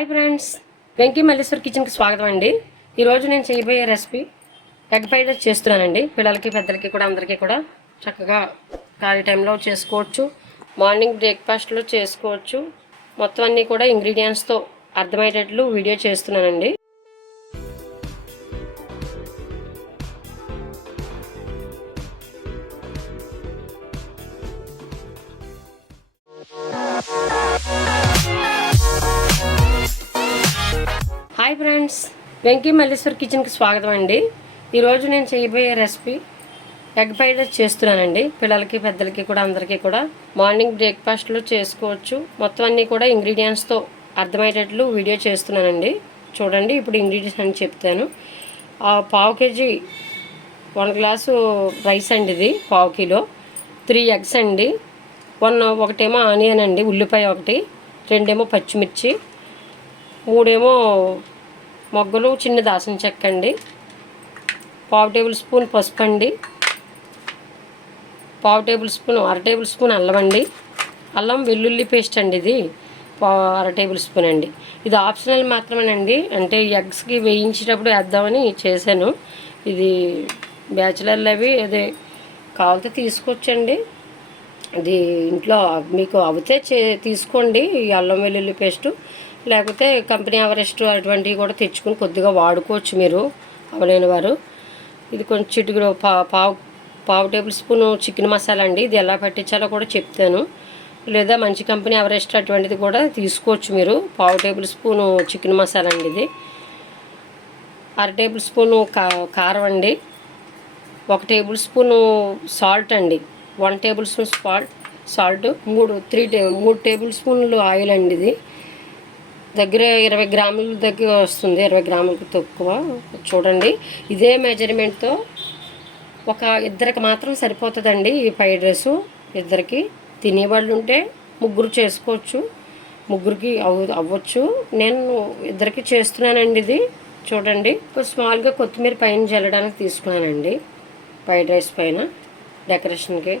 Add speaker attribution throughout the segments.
Speaker 1: Hi friends Venky Malleshwar కిచెన్కి స్వాగతం అండి. ఈరోజు నేను చేయబోయే రెసిపీ ఎగ్ ఫ్రైడ్ రైస్ చేస్తున్నానండి. పిల్లలకి పెద్దలకి కూడా అందరికీ కూడా చక్కగా ఖాళీ టైంలో చేసుకోవచ్చు. మార్నింగ్ బ్రేక్ఫాస్ట్లో చేసుకోవచ్చు. మొత్తం అన్నీ కూడా ఇంగ్రీడియంట్స్తో అర్థమయ్యేటట్లు వీడియో చేస్తున్నానండి. హాయ్ ఫ్రెండ్స్ వెంకీ మల్లేశ్వర్ కిచెన్కి స్వాగతం అండి. ఈరోజు నేను చేయబోయే రెసిపీ ఎగ్ ఫ్రైడ్ రైస్ చేస్తున్నానండి. పిల్లలకి పెద్దలకి కూడా అందరికీ కూడా. మార్నింగ్ బ్రేక్ఫాస్ట్లో చేసుకోవచ్చు. మొత్తం అన్నీ కూడా ఇంగ్రీడియంట్స్తో అర్థమయ్యేటట్లు వీడియో చేస్తున్నానండి. చూడండి ఇప్పుడు ఇంగ్రీడియంట్స్ అని చెప్తాను. ఆ పావు కేజీ వన్ గ్లాసు రైస్ అండి ఇది పావు కిలో. త్రీ ఎగ్స్ అండి. వన్ ఒకటేమో ఆనియన్ అండి ఉల్లిపాయ ఒకటి. రెండేమో పచ్చిమిర్చి. మూడేమో మొగ్గలు చిన్న దాసిన చెక్క అండి. పావు టేబుల్ స్పూన్ పసుపు అండి. పావు టేబుల్ స్పూన్ అర టేబుల్ స్పూన్ అల్లం అండి. అల్లం వెల్లుల్లి పేస్ట్ అండి ఇది. పావు అర టేబుల్ స్పూన్ అండి. ఇది ఆప్షనల్ మాత్రమేనండి. అంటే ఎగ్స్కి వేయించేటప్పుడు వేద్దామని చేశాను. ఇది బ్యాచిలర్లు అవి అదే కావాలితే తీసుకొచ్చండి ఇది ఇంట్లో మీకు అవితే చే తీసుకోండి ఈ అల్లం వెల్లుల్లి పేస్టు. లేకపోతే కంపెనీ అవరెస్ట్ అటువంటివి కూడా తెచ్చుకుని కొద్దిగా వాడుకోవచ్చు మీరు అవలేని వారు. ఇది కొంచెం చిటికలో పా పావు పావు టేబుల్ స్పూన్ చికెన్ మసాలా అండి. ఇది ఎలా పట్టించాలో కూడా చెప్తాను. లేదా మంచి కంపెనీ అవరెస్ట్ అటువంటిది కూడా తీసుకోవచ్చు మీరు. పావు టేబుల్ స్పూను చికెన్ మసాలా అండి ఇది. అర టేబుల్ స్పూను కా కారం అండి. ఒక టేబుల్ స్పూను సాల్ట్ అండి. One table spoon salt salt మూడు త్రీ టే మూడు టేబుల్ స్పూన్లు ఆయిల్ అండి ఇది. దగ్గర ఇరవై గ్రాముల దగ్గర వస్తుంది ఇరవై గ్రాములకు తక్కువ. చూడండి ఇదే మెజర్మెంట్తో ఒక ఇద్దరికి మాత్రం సరిపోతుందండి ఈ ఫ్రైడ్ రైస్. ఇద్దరికి తినేవాళ్ళు ఉంటే ముగ్గురు చేసుకోవచ్చు ముగ్గురికి అవ్వ అవ్వచ్చు. నేను ఇద్దరికి చేస్తున్నానండి ఇది. చూడండి ఒక స్మాల్గా కొత్తిమీర పైన జల్లడానికి తీసుకున్నానండి ఫ్రైడ్ రైస్ పైన డెకరేషన్కి.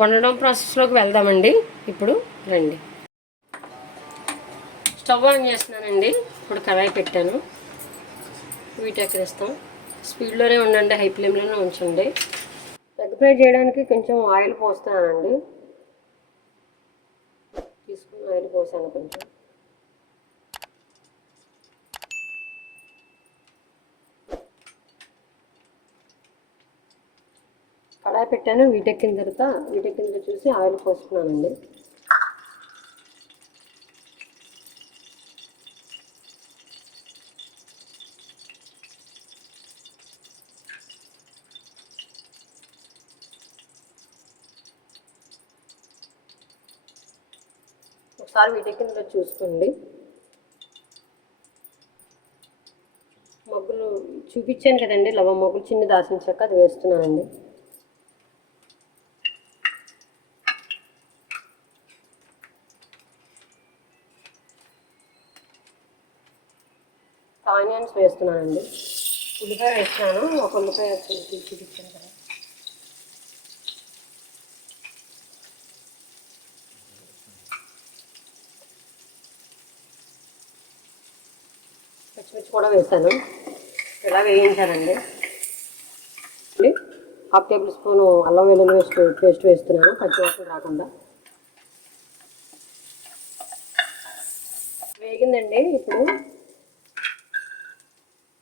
Speaker 1: వండడం ప్రాసెస్లోకి వెళ్దామండి. ఇప్పుడు రండి. స్టవ్ ఆన్ చేస్తున్నానండి. ఇప్పుడు కళాయి పెట్టాను. వీటి ఎక్కడిస్తాం స్పీడ్లోనే ఉండండి హై ఫ్లేమ్లోనే ఉంచండి. ఎగ్ ఫ్రై చేయడానికి కొంచెం ఆయిల్ పోస్తానండి. తీసుకుని ఆయిల్ పోసాను కొంచెం. కళాయి పెట్టాను వీటెక్కిన తర్వాత వీటెక్కిన తర్వాత చూసి ఆయిల్ పోసుకున్నానండి ఒకసారి వీటెక్కిన చూసుకోండి మొగ్గులు చూపించాను కదండి లవ మొగ్గులు చిన్న దాసించాక అది వేస్తున్నానండి. ఆనియన్స్ వేస్తున్నానండి. ఉల్లిపాయ వేస్తున్నాను ఒక ఉల్లిపాయ చూ- చూపించాను పచ్చిమిర్చి కూడా వేసాను ఇలా వేయించానండి హాఫ్ టేబుల్ స్పూన్ అల్లం వెల్లుల్లి పేస్ట్ పేస్ట్ వేస్తున్నాను పచ్చివాసన రాకుండా. వేగిందండి ఇప్పుడు.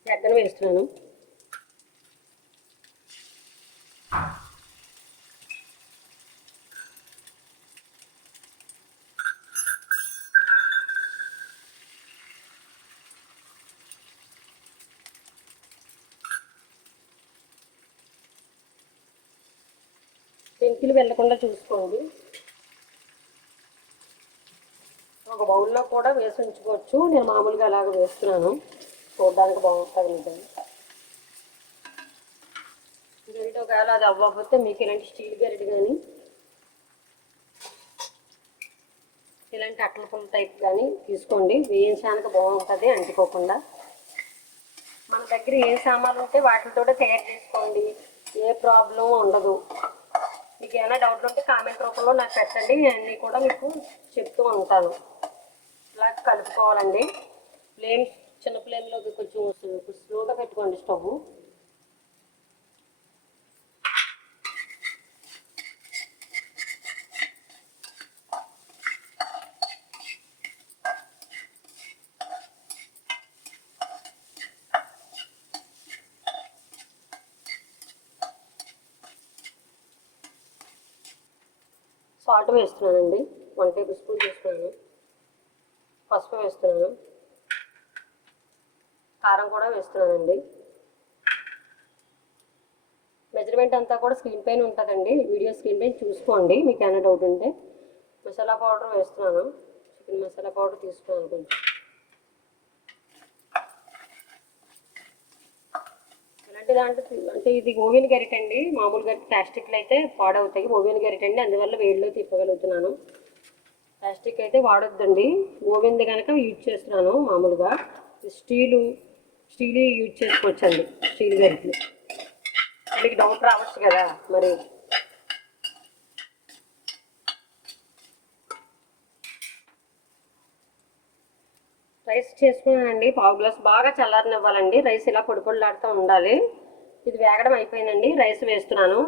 Speaker 1: ఎగ్గను వేస్తున్నాను. పెంకులు వెళ్ళకుండా చూసుకోండి. ఒక బౌల్లో కూడా వేసి ఉంచుకోవచ్చు. నేను మామూలుగా అలాగ వేస్తున్నాను. చూడడానికి బాగుంటుంది నిజంగా. గరిట ఒకవేళ అది అవ్వకపోతే మీకు ఇలాంటి స్టీల్ గరిట కానీ ఇలాంటి అట్ల పుల్ల టైప్ కానీ తీసుకోండి. వేయించడానికి బాగుంటుంది అంటుకోకుండా. మన దగ్గర ఏ సామాన్లు ఉంటే వాటితో తయారు చేసుకోండి. ఏ ప్రాబ్లం ఉండదు. మీకు ఏమైనా డౌట్లు ఉంటే కామెంట్ రూపంలో నాకు పెట్టండి. అన్నీ కూడా మీకు చెప్తూ ఉంటాను. ఇలా కలుపుకోవాలండి. ఫ్లేమ్ చిన్న ఫ్లేమ్లోకి కొంచెం స్లోగా పెట్టుకోండి స్టవ్ సాల్ట్ వేస్తున్నానండి. వన్ టేబుల్ స్పూన్ వేస్తున్నాను పసుపు వేస్తున్నాను. కారం కూడా వేస్తున్నానండి. మెజర్మెంట్ అంతా కూడా స్క్రీన్ పైన ఉంటుందండి. వీడియో స్క్రీన్ పైన చూసుకోండి. మీకు ఏమైనా డౌట్ ఉంటే మసాలా పౌడర్ వేస్తున్నాను. చికెన్ మసాలా పౌడర్ తీసుకున్నాను కొంచెం. ఇలాంటి దాంట్లో అంటే ఇది ఓవెన్ గరిట అండి. మామూలు ప్లాస్టిక్లు ప్లాస్టిక్లో అయితే పాడవుతాయి. ఓవెన్ గరిట అండి. అందువల్ల వేడిలో తిప్పగలుగుతున్నాను. ప్లాస్టిక్ అయితే వాడొద్దండి. ఓవెన్ది కనుక యూజ్ చేస్తున్నాను మామూలుగా. స్టీలు స్టీల్ యూజ్ చేసుకోవచ్చండి. స్టీల్ గరిటలు. మీకు డౌట్ రావచ్చు కదా మరి. రైస్ చేసుకున్నానండి. పావు గ్లాస్ బాగా చల్లారనివ్వాలండి. రైస్ ఇలా పొడి పొడిలాడుతూ ఉండాలి. ఇది వేగడం అయిపోయిందండి రైస్ వేస్తున్నాను.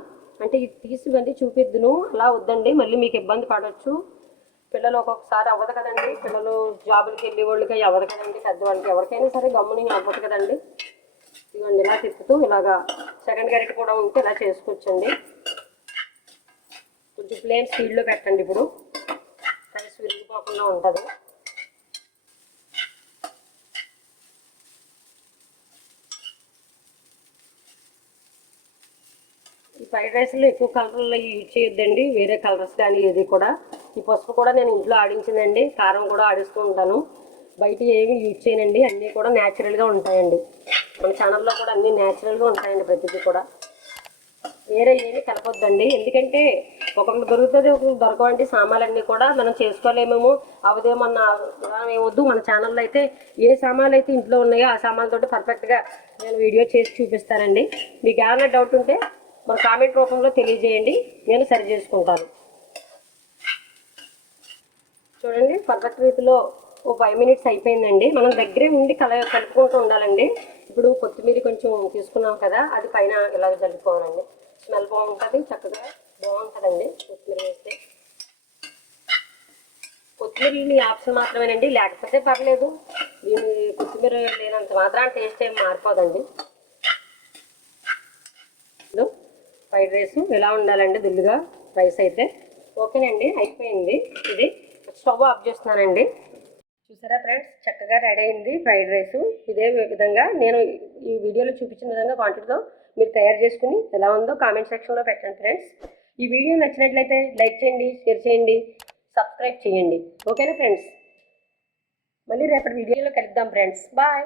Speaker 1: అంటే ఇది తీసి మళ్ళీ చూపిద్దును. అలా వద్దండి మళ్ళీ మీకు ఇబ్బంది పడవచ్చు పిల్లలు ఒక్కొక్కసారి అవ్వదు కదండి. పిల్లలు జాబులకి వెళ్ళే వాళ్ళకి అవ్వదు కదండి పెద్దవాళ్ళకి ఎవరికైనా సరే గమ్ముని అవ్వదు కదండి. ఇదిగోండి ఇలా తిప్పుతూ ఇలాగా సెకండ్ గరిట కూడా ఉంటే ఇలా చేసుకోవచ్చండి కొంచెం ప్లేన్ స్పీడ్లో పెట్టండి ఇప్పుడు. రైస్ విరిగిపోకుండా ఉంటుంది. ఈ ఫ్రైడ్ రైస్లో ఎక్కువ కలర్లో యూజ్ చేయొద్దండి. వేరే కలర్స్ కానీ ఏది కూడా. ఈ పసుపు కూడా నేను ఇంట్లో ఆడించిందండి కారం కూడా ఆడిస్తూ ఉంటాను. బయట ఏమి యూజ్ చేయనండి. అన్నీ కూడా న్యాచురల్గా ఉంటాయండి. మన ఛానల్లో కూడా అన్నీ న్యాచురల్గా ఉంటాయండి ప్రతిదీ కూడా. వేరే ఏమి కలపొద్దండి. ఎందుకంటే ఒకరికి దొరుకుతుంది ఒకరికి దొరకవంటి సామాన్లన్నీ కూడా మనం చేసుకోలేమేమో. అవదేమన్నా వద్దు మన ఛానల్లో అయితే ఏ సామాన్లు అయితే ఇంట్లో ఉన్నాయో ఆ సామాన్లతో పర్ఫెక్ట్గా నేను వీడియో చేసి చూపిస్తానండి. మీకు ఏమైనా డౌట్ ఉంటే మరి కామెంట్ రూపంలో తెలియజేయండి. నేను సరి చేసుకుంటాను. చూడండి పర్ఫెక్ట్ రీతిలో ఓ ఫైవ్ మినిట్స్ అయిపోయిందండి. మనం దగ్గరే ఉండి కల కలుపుకుంటూ ఉండాలండి. ఇప్పుడు కొత్తిమీర కొంచెం తీసుకున్నాం కదా అది పైన ఇలాగ జరుపుకోవాలండి స్మెల్ బాగుంటుంది చక్కగా బాగుంటుందండి కొత్తిమీర వేస్తే. కొత్తిమీర ఆప్షన్ మాత్రమేనండి లేకపోతే పర్లేదు. దీని కొత్తిమీర లేనంత మాత్రం టేస్ట్ ఏం మారిపోదండి. ఇప్పుడు ఫ్రైడ్ రైస్ ఎలా ఉండాలండి దుల్లుగా రైస్ అయితే ఓకేనండి అయిపోయింది. ఇది స్టవ్ ఆఫ్ చేస్తున్నానండి. చూసారా ఫ్రెండ్స్? చక్కగా రెడీ అయింది ఫ్రైడ్ రైస్. ఇదే విధంగా నేను ఈ వీడియోలో చూపించిన విధంగా క్వాంటిటీతో మీరు తయారు చేసుకుని ఎలా ఉందో కామెంట్ సెక్షన్లో పెట్టండి ఫ్రెండ్స్. ఈ వీడియో నచ్చినట్లయితే లైక్ చేయండి షేర్ చేయండి సబ్స్క్రైబ్ చేయండి. ఓకేనా ఫ్రెండ్స్? మళ్ళీ రేపటి వీడియోలో కలుద్దాం ఫ్రెండ్స్. బాయ్.